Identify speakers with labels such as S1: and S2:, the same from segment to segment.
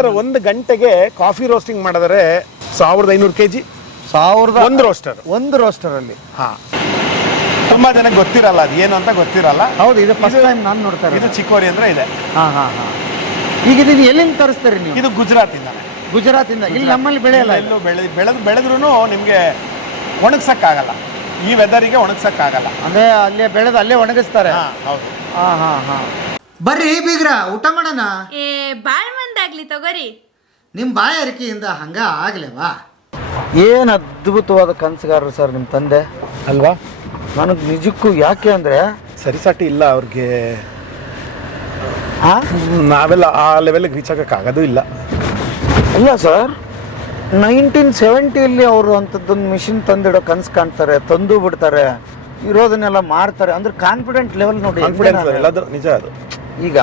S1: Sir ಒಂದು ಗಂಟೆಗೆ coffee roasting ಮಾಡಿದ್ರೆ ಸಾವಿರದ ಐನೂರು ಕೆ ಜಿ
S2: ಸಾವಿರದ
S1: ಒಂದು ರೋಸ್ಟರ್
S2: ಒಂದು ರೋಸ್ಟರ್ ಅಲ್ಲಿ.
S1: ಹಾ. ತುಂಬಾ ಜನಕ್ಕೆ ಗೊತ್ತಿರಲ್ಲ ಅದು ಏನು ಅಂತ ಗೊತ್ತಿರಲ್ಲ.
S2: ಹೌದು ಇದು ಫಸ್ಟ್ ಟೈಮ್ ನಾನು ನೋಡ್ತಾ
S1: ಇದು
S2: ಇರೋದು
S1: ಚಿಕ್ಕೋರಿ ಅಂದ್ರೆ ಇದೆ.
S2: ಹಾ ಹಾ ಹಾ. ಈಗ ಇದನ್ನ ಎಲ್ಲಿಂದ ತರಿಸ್ತೀರಿ ನೀವು?
S1: ಇದು ಗುಜರಾತಿಂದಾನೆ
S2: ಗುಜರಾತಿಂದ. ಇಲ್ಲಿ ನಮ್ಮಲ್ಲಿ ಬೆಳೆಯಲ್ಲ ಇದು.
S1: ಎಲ್ಲೂ ಬೆಳೆ ಬೆಳೆದು ಬೆಳೆದ್ರೂ ನಿಮಗೆ ಒಣಗ್ಸಕ್ಕಾಗಲ್ಲ. ಈ ವೆದರಿಗೆ ಒಣಗ್ಸಕ್ಕಾಗಲ್ಲ.
S2: ಅಂದ್ರೆ ಅಲ್ಲೇ ಬೆಳೆದು ಅಲ್ಲೇ ಒಣಗಿಸ್ತಾರೆ.
S1: ಹಾ ಹೌದು.
S2: ಹಾ ಹಾ ಹಾ. ಬರ್ರಿ ಬೀಗ್ರ ಊಟ ಮಾಡೋಣ.
S3: ಏ ಬಾಳ್ ಮಂದಾಗ್ಲಿ ತಗೋರಿ.
S2: ನಿಮ್ಮ ಬಾಯ ಅರಿಕೆಯಿಂದ ಹಂಗ ಆಗ್ಲೇವಾ? ಏನು ಅದ್ಭುತವಾದ ಕನಸುಗಾರರು ಸರ್ ನಿಮ್ಮ ತಂದೆ?
S1: ಅಲ್ವಾ?
S2: ನನಗೆ ನಿಜಕ್ಕೂ ಯಾಕೆ ಅಂದರೆ
S1: ಸರಿಸಾಟಿ ಇಲ್ಲ ಅವ್ರಿಗೆ.
S2: ಹಾಂ
S1: ನಾವೆಲ್ಲ ಆ ಲೆವೆಲ್ಗೆ ರೀಚ್ ಆಗೋಕ್ಕಾಗೋದು ಇಲ್ಲ.
S2: ಇಲ್ಲ ಸರ್ ನೈನ್ಟೀನ್ ಸೆವೆಂಟಿಯಲ್ಲಿ ಅವರು ಅಂಥದ್ದೊಂದು ಮಿಷಿನ್ ತಂದಿಡೋ ಕನಸು ಕಾಣ್ತಾರೆ ತಂದು ಬಿಡ್ತಾರೆ ಇರೋದನ್ನೆಲ್ಲ ಮಾರ್ತಾರೆ ಅಂದ್ರೆ ಕಾನ್ಫಿಡೆಂಟ್ ಲೆವೆಲ್ ನೋಡಿ
S1: ಕಾನ್ಫಿಡೆನ್ಸ್ ಎಲ್ಲದು ನಿಜ ಅದು.
S2: ಈಗ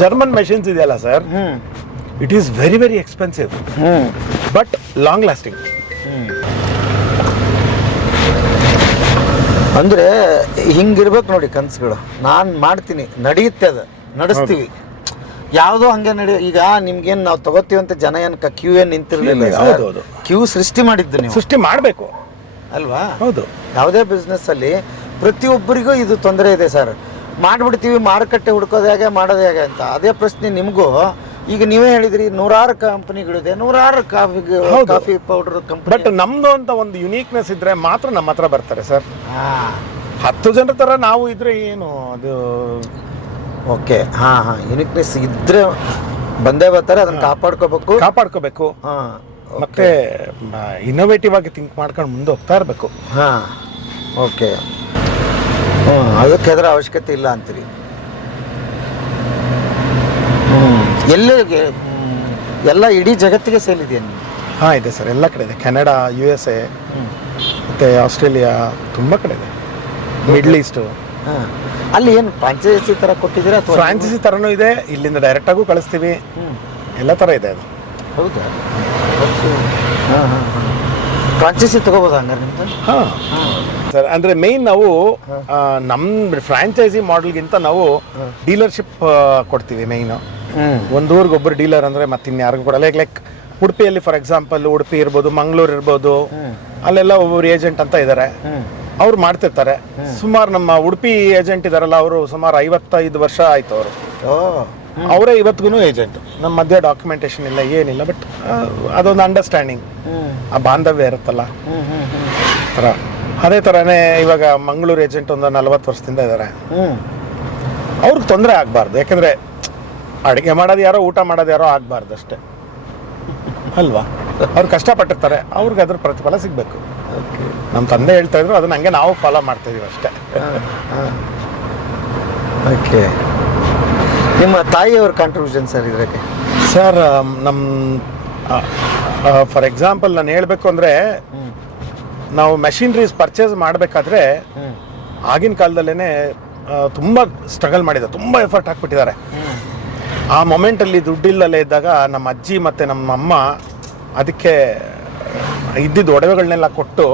S1: ಜರ್ಮನ್ ಮೆಷಿನ್ಸ್ ಇದೆಯಲ್ಲ sir it is very very expensive but long lasting
S2: ಅಂದರೆ ಹಿಂಗಿರ್ಬೇಕು ನೋಡಿ ಕನಸುಗಳು. ನಾನು ಮಾಡ್ತೀನಿ ನಡೆಯುತ್ತೆ ಅದು. ನಡೆಸ್ತೀವಿ. ಯಾವುದೋ ಹಂಗೆ ನಡೆಯ ಈಗ ನಿಮ್ಗೇನು ನಾವು ತಗೋತೀವಿ ಅಂತ ಜನ ಏನು ಕ್ಯೂ ಏನು ನಿಂತಿರಲಿಲ್ಲ
S1: ಇಲ್ಲ, ಹೌದು, ಹೌದು.
S2: ಕ್ಯೂ ಸೃಷ್ಟಿ ಮಾಡಿದ್ದು ನೀವು.
S1: ಸೃಷ್ಟಿ ಮಾಡಬೇಕು.
S2: ಅಲ್ವಾ?
S1: ಹೌದು.
S2: ಯಾವುದೇ ಬಿಸ್ನೆಸ್ ಅಲ್ಲಿ ಪ್ರತಿಯೊಬ್ಬರಿಗೂ ಇದು ತೊಂದರೆ ಇದೆ ಸರ್ ಮಾಡ್ಬಿಡ್ತೀವಿ ಮಾರುಕಟ್ಟೆ ಹುಡ್ಕೋದು ಹೇಗೆ ಮಾಡೋದು ಹೇಗೆ ಅಂತ. ಅದೇ ಪ್ರಶ್ನೆ ನಿಮಗೂ. ಈಗ ನೀವೇ ಹೇಳಿದ್ರಿ ನೂರಾರು ಕಂಪನಿಗಳಿದೆ ನೂರಾರು coffee coffee powder
S1: but
S2: company
S1: ನಮ್ದು ಅಂತ ಒಂದು ಯುನೀಕ್ನೆಸ್ ಇದ್ರೆ ಮಾತ್ರ ನಮ್ಮ ಹತ್ರ ಬರ್ತಾರೆ ಸರ್ ಹತ್ತು ಜನರ ತರ ನಾವು ಇದ್ರೆ ಏನು ಅದು?
S2: ಓಕೆ ಹಾಂ ಹಾಂ. ಯುನಿಕ್ನೆಸ್ ಇದ್ರೆ ಬಂದೇ ಬರ್ತಾರೆ ಅದನ್ನ ಕಾಪಾಡ್ಕೋಬೇಕು.
S1: ಕಾಪಾಡ್ಕೋಬೇಕು.
S2: ಹಾಂ.
S1: ಮತ್ತೆ ಇನ್ನೋವೇಟಿವ್ ಆಗಿ ಥಿಂಕ್ ಮಾಡ್ಕೊಂಡು ಮುಂದೆ ಹೋಗ್ತಾ ಇರಬೇಕು.
S2: ಹಾಂ. ಓಕೆ ಹ್ಞೂ ಅದಕ್ಕೆ ಅದರ ಅವಶ್ಯಕತೆ ಇಲ್ಲ ಅಂತೀರಿ. ಎಲ್ಲರಿಗೆ ಎಲ್ಲ ಇಡೀ ಜಗತ್ತಿಗೆ ಸೇಲ್ ಇದೆಯಾ
S1: ಹಾ ಇದೆ ಸರ್. ಎಲ್ಲ ಕಡೆ ಇದೆ. ಕೆನಡಾ ಯು ಎಸ್ ಎ ಮತ್ತು ಆಸ್ಟ್ರೇಲಿಯಾ ತುಂಬಾ ಕಡೆ ಇದೆ. ಮಿಡ್ಲ್ ಈಸ್ಟ್
S2: ಹಾಂ. ಅಲ್ಲಿ ಏನು ಫ್ರಾಂಚೈಸಿ ಥರ ಕೊಟ್ಟಿದ್ದೀರಾ ಅಥವಾ?
S1: ಫ್ರಾಂಚೈಸಿ ಥರನೂ ಇದೆ. ಇಲ್ಲಿಂದ ಡೈರೆಕ್ಟಾಗೂ ಕಳಿಸ್ತೀವಿ. ಎಲ್ಲ ತರ ಇದೆ ಅದು.
S2: ಹೌದಾ? ಹಾಂ ಹಾಂ ಹಾಂ. ಫ್ರಾಂಚೈಸಿ ತೊಗೋಬೋದು ಹಂಗಾರೆ ನಿಮ್ದು?
S1: ಹಾ. ಸರ್. ಅಂದ್ರೆ ಮೇನ್ ನಾವು ನಮ್ ಫ್ರಾಂಚೈಸಿ ಮಾಡೆಲ್ಗಿಂತ ನಾವು ಡೀಲರ್ಶಿಪ್ ಕೊಡ್ತೀವಿ ಮೇನ್ ಒಂದೂರ್ಗೆ ಒಬ್ಬರು ಡೀಲರ್ ಅಂದ್ರೆ ಮತ್ತೆ ಇನ್ಯಾರಿಗೂ ಕೊಡಲ್ಲ ಲೈಕ್ ಲೈಕ್ ಉಡುಪಿಯಲ್ಲಿ ಫಾರ್ ಎಕ್ಸಾಂಪಲ್ ಉಡುಪಿ ಇರ್ಬೋದು ಮಂಗಳೂರು ಇರ್ಬೋದು ಅಲ್ಲೆಲ್ಲ ಒಬ್ಬೊಬ್ರು ಏಜೆಂಟ್ ಅಂತ ಇದ್ದಾರೆ ಅವ್ರು ಮಾಡ್ತಿರ್ತಾರೆ. ಸುಮಾರು ನಮ್ಮ ಉಡುಪಿ ಏಜೆಂಟ್ ಇದಾರಲ್ಲ ಅವರು ಸುಮಾರು ಐವತ್ತೈದು ವರ್ಷ ಆಯ್ತು ಅವರು. ಅವರೇ ಇವತ್ತಿಗೂ ಏಜೆಂಟ್ ನಮ್ಮ ಮಧ್ಯೆ ಡಾಕ್ಯುಮೆಂಟೇಶನ್ ಇಲ್ಲ ಏನಿಲ್ಲ ಬಟ್ ಅದೊಂದು ಅಂಡರ್ಸ್ಟ್ಯಾಂಡಿಂಗ್ ಆ ಬಾಂಧವ್ಯ ಇರುತ್ತಲ್ಲ. ಥರ. ಅದೇ ಥರನೇ ಇವಾಗ ಮಂಗಳೂರು ಏಜೆಂಟ್ ಒಂದು ನಲ್ವತ್ತು ವರ್ಷದಿಂದ ಇದ್ದಾರೆ
S2: ಹ್ಞೂ
S1: ಅವ್ರಿಗೆ ತೊಂದರೆ ಆಗಬಾರ್ದು. ಯಾಕಂದರೆ ಅಡುಗೆ ಮಾಡೋದು ಯಾರೋ ಊಟ ಮಾಡೋದು ಯಾರೋ ಆಗಬಾರ್ದು ಅಷ್ಟೇ. ಅಲ್ವಾ? ಅವ್ರು ಕಷ್ಟಪಟ್ಟಿರ್ತಾರೆ. ಅವ್ರಿಗೆ ಅದ್ರ ಪ್ರತಿಫಲ ಸಿಗಬೇಕು. ನಮ್ಮ ತಂದೆ ಹೇಳ್ತಾ ಇದ್ರು ಅದನ್ನ ಹಂಗೆ ನಾವು ಫಾಲೋ ಮಾಡ್ತಾ ಇದೀವಿ ಅಷ್ಟೇ.
S2: ಓಕೆ ನಿಮ್ಮ ತಾಯಿಯವ್ರ ಕಾಂಟ್ರಿಬ್ಯೂಷನ್ ಸರ್ ಇದಕ್ಕೆ
S1: ಸರ್ ನಮ್ಮ ಫಾರ್ ಎಕ್ಸಾಂಪಲ್ ನಾನು ಹೇಳಬೇಕು ಅಂದರೆ ನಾವು ಮೆಷಿನ್ರೀಸ್ ಪರ್ಚೇಸ್ ಮಾಡಬೇಕಾದ್ರೆ ಆಗಿನ ಕಾಲದಲ್ಲೇ ತುಂಬ ಸ್ಟ್ರಗಲ್ ಮಾಡಿದ್ದಾರೆ ತುಂಬ ಎಫರ್ಟ್ ಹಾಕ್ಬಿಟ್ಟಿದ್ದಾರೆ. ಆ ಮೊಮೆಂಟಲ್ಲಿ ದುಡ್ಡಿಲ್ಲದೆ ಇದ್ದಾಗ ನಮ್ಮ ಅಜ್ಜಿ ಮತ್ತು ನಮ್ಮ ಅಮ್ಮ ಅದಕ್ಕೆ ಇದ್ದಿದ್ದ ಒಡವೆಗಳನ್ನೆಲ್ಲ ಕೊಟ್ಟು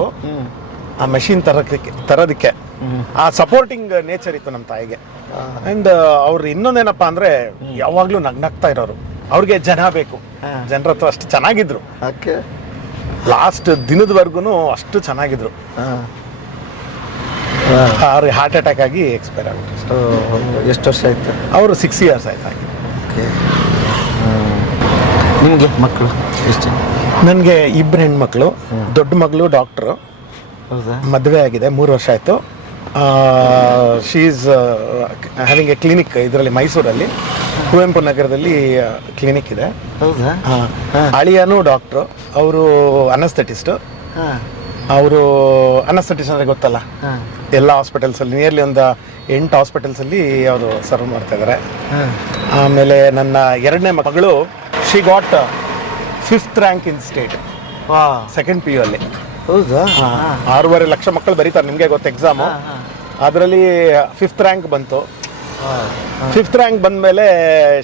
S1: ಆ ಮೆಷಿನ್ ತರೋದಕ್ಕೆ ತರೋದಕ್ಕೆ. ಆ ಸಪೋರ್ಟಿಂಗ್ ನೇಚರ್ ಇತ್ತು ನಮ್ಮ ತಾಯಿಗೆ. ಆ್ಯಂಡ್ ಅವ್ರು ಇನ್ನೊಂದೇನಪ್ಪ ಅಂದರೆ ಯಾವಾಗಲೂ ನಗ್ನಗ್ತಾ ಇರೋರು. ಅವ್ರಿಗೆ ಜನ ಬೇಕು. ಜನರ ಹತ್ರ ಅಷ್ಟು ಚೆನ್ನಾಗಿದ್ರು.
S2: ಓಕೆ.
S1: ಲಾಸ್ಟ್ ದಿನದವರೆಗೂ ಅಷ್ಟು ಚೆನ್ನಾಗಿದ್ರು. ಅವ್ರಿಗೆ ಹಾರ್ಟ್ ಅಟ್ಯಾಕ್ ಆಗಿ ಎಕ್ಸ್ಪೈರ್ ಆಗ್ಬಿಟ್ಟು
S2: ಎಷ್ಟು ವರ್ಷ ಆಯ್ತು?
S1: ಅವರು ಸಿಕ್ಸ್ ಇಯರ್ಸ್ ಆಯ್ತು ಹಾಗೆ.
S2: ನಿಮಗೆ ಮಕ್ಕಳು ಎಷ್ಟು
S1: ನನಗೆ ಇಬ್ಬರು ಹೆಣ್ಮಕ್ಳು ದೊಡ್ಡ ಮಗಳು ಡಾಕ್ಟ್ರು ಮದುವೆ ಆಗಿದೆ ಮೂರು ವರ್ಷ ಆಯಿತು. She is having a clinic ಇದರಲ್ಲಿ ಮೈಸೂರಲ್ಲಿ. ಕುವೆಂಪು ನಗರದಲ್ಲಿ ಕ್ಲಿನಿಕ್ ಇದೆ.
S2: ಹೌದಾ?
S1: ಅಳಿಯನು ಡಾಕ್ಟ್ರು ಅವರು ಅನಸ್ಥೆಟಿಸ್ಟು ಅವರು ಅನಸ್ಥೆಟಿಸ್ಟ್ ಅಂದರೆ ಗೊತ್ತಲ್ಲ? ಎಲ್ಲ ಹಾಸ್ಪಿಟಲ್ಸಲ್ಲಿ ನಿಯರ್ಲಿ ಒಂದು ಎಂಟು ಹಾಸ್ಪಿಟಲ್ಸಲ್ಲಿ ಅವರು ಸರ್ವ್ ಮಾಡ್ತಾ ಇದ್ದಾರೆ ಆಮೇಲೆ ನನ್ನ ಎರಡನೇ ಮಗಳು she got fifth rank in state second P U ಅಲ್ಲಿ.
S2: ಹೌದಾ?
S1: ಆರೂವರೆ ಲಕ್ಷ ಮಕ್ಕಳು ಬರೀತಾರೆ ನಿಮಗೆ ಗೊತ್ತು ಎಕ್ಸಾಮು ಅದರಲ್ಲಿ ಫಿಫ್ತ್ ರ್ಯಾಂಕ್ ಬಂತು. ಫಿಫ್ತ್ ರ್ಯಾಂಕ್ ಬಂದಮೇಲೆ